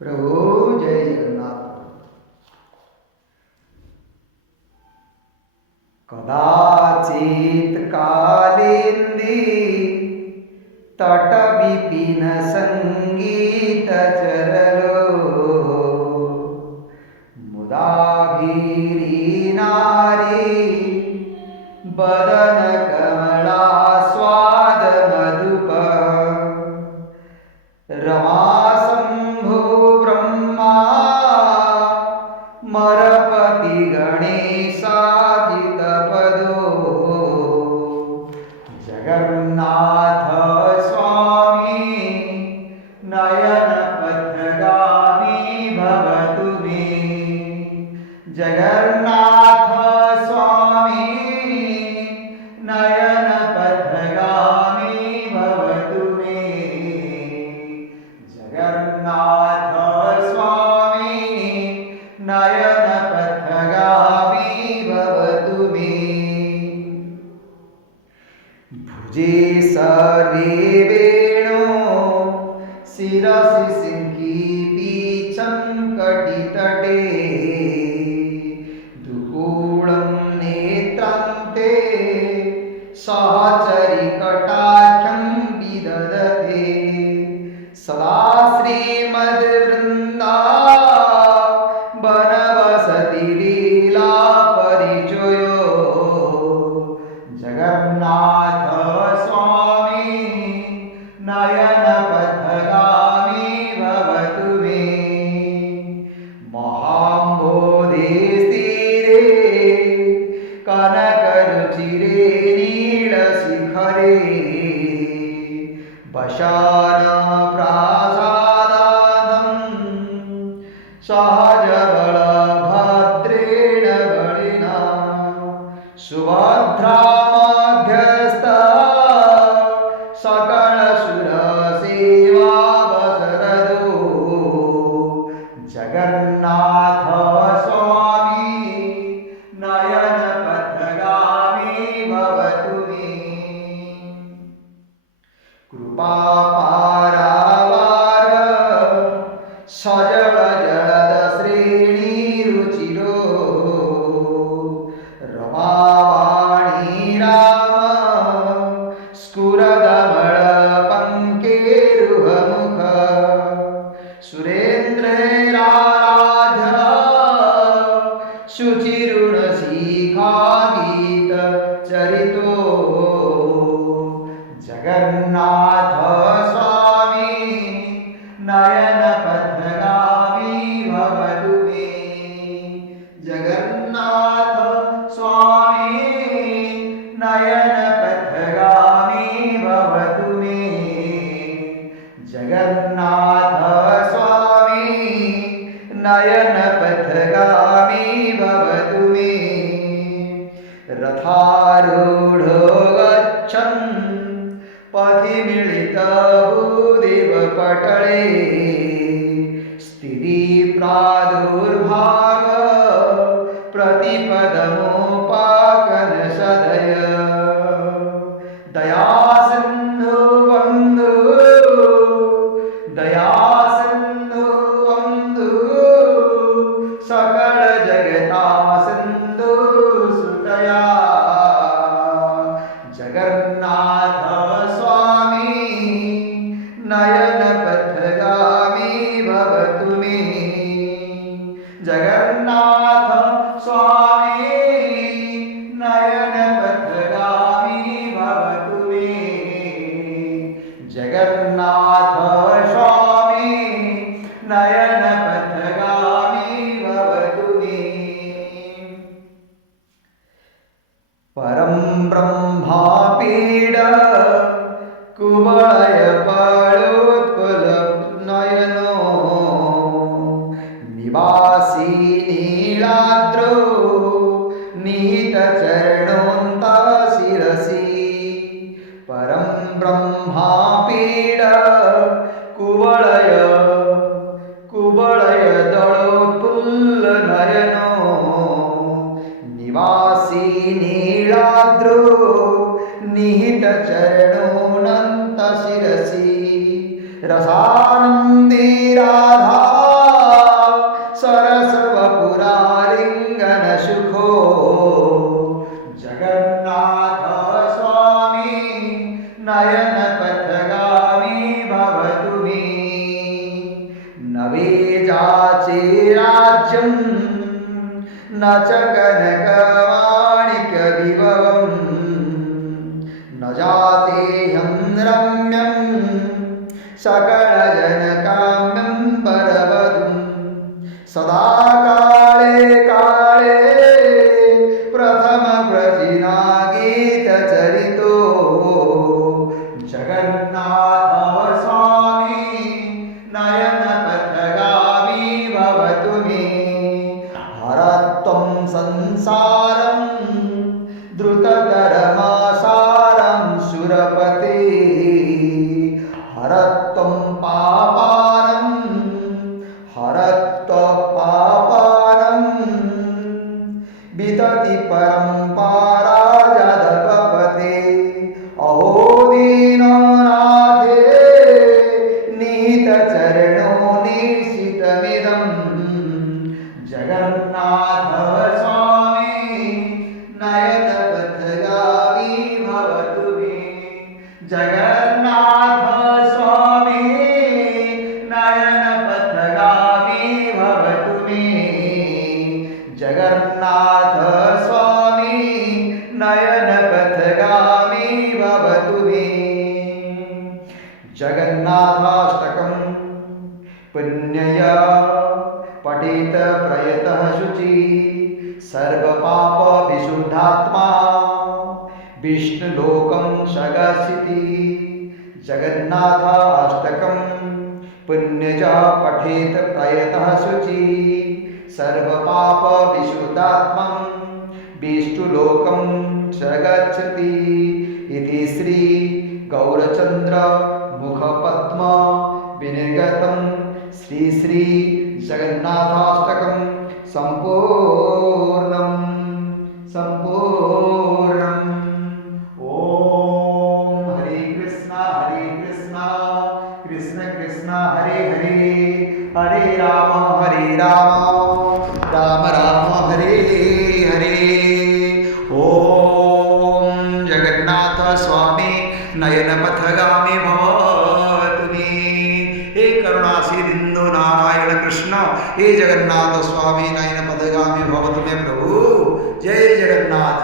प्रभु जय जगन्नाथ। कदाचित कालिंदी तट विपिन संगीत चरलो, मुदा भीरी नारी बदन कमला स्वाद मधुप, रमा शंभु ब्रह्मा मरपति गणेशाजित पदो, जगन्नाथ स्वामी नयन पथगामी भवतु मे। जगन्नाथ स्वामी नयन पथगामी भवतु मे। जगन्नाथ स्वामी नयन पथगामी भवतु मे। भुजे सर्वे वेणो शिरसि सिंहीपीचं कटितटे, दुकूलं नेत्रान्ते सहचरिकटाख्यं विदधते। सदा श्रीमद्वृन्दा वनवसति लीला परिचयो, जगन्नाथ स्वामी नयन पथगामी भवतु मे। महाम्बोधिस्तीरे कनकरुचिरे नीलशिखरे, वशान प्रासादानं सहजबलभद्रेण बलिना, सुभद्रा मध्यस्था सकलसुरसेवावसरदो, जगन्नाथ स्वामी नयन पथगामी भवतु मे। कृपापारावार सजल जलद श्रेणीरुचिरो, रमावाणी राम स्फुरदमल पंकेरुहमुख, सुरेन्द्रैराराध्य शुचिरुणशिखा गीत चरितो, जगन्नाथ स्वामी नयन पथगामी भवतु मे। जगन्नाथ स्वामी नयन पथगामी भवतु मे। जगन्नाथ स्वामी नयन पथगामी भवतु मे। रथारूढो गच्छन् पथि मिलितभूदेव पटले, स्थिति प्रादुर्भाव प्रतिपदमोपाकन सदय, दया सिन्धु बन्धु दया सिन्धु बन्धु सकल जगता सिन्धु सुतया, जगन्नाथ स्वामी नयन पथगामी भवतु मे। जगन्नाथ स्वामी नयन पथगामी भवतु मे। जगन्नाथ स्वामी नयन पथगामी भवतु मे। परं ब्रह्मापीड कुवलय पलोत्पलनयनो, निवासी नीलाद्रो निहितचरणोऽन्तशिरसि, परं ब्रह्मापीड कुवलय दलोत्फुल्लनयनो, निवासी नीलाद्रो निहितचरणोऽनन्तशिरसि, रसानन्दी राधा सुखो जगन्नाथ स्वामी नयन पथगामी भव तुम्ही नवे जाचे राज्यं न च कनकमाणिकविभवम् न जातेऽहं रम्यं सकलजनकाम्यं परवधूं सदा काले काले प्रथमप्रजिनागीतचरितो जगन्नाथ स्वामी नयनपथगामी भवतु मे हरत्वं संसारं द्रुततरमासारं सुरपते हरत्वं पापानं हरत्वपापानं वितति परम्परा जादवपते अहो दीननाथे नीतचरणो निशितमिदं जगन्नाथ स्वामी नयनपथगामी भवतु मे जगन्नाथ स्वामी नयनपथगामी भवतु मे जगन्नाथ स्वामी नयनपथगामी भवतु मे जगन्नाथाष्टकं पुण्यया पठेत प्रयतः शुचि सर्वपापविशुद्धात्मा विष्णुलोकं शगसिति जगन्नाथाष्टकं पुण्यजा पठेत प्रयतः शुचि सर्वपापविशुद्धात्मा विष्णुलोकं शगच्छति इति श्री गौरचन्द्र मुखपद्म विनिर्गतं श्री श्री जगन्नाथाष्टकं सम्पूर्णम् ओम हरे कृष्णा कृष्ण कृष्ण हरे हरे हरे राम राम राम हरे हरे ओम जगन्नाथ स्वामी नयनपथगामी भवतु मे हे करुणासिंधु नारायण कृष्ण हे जगन्नाथ स्वामी नयनपथगामी भवतु मे प्रभु जय जगन्नाथ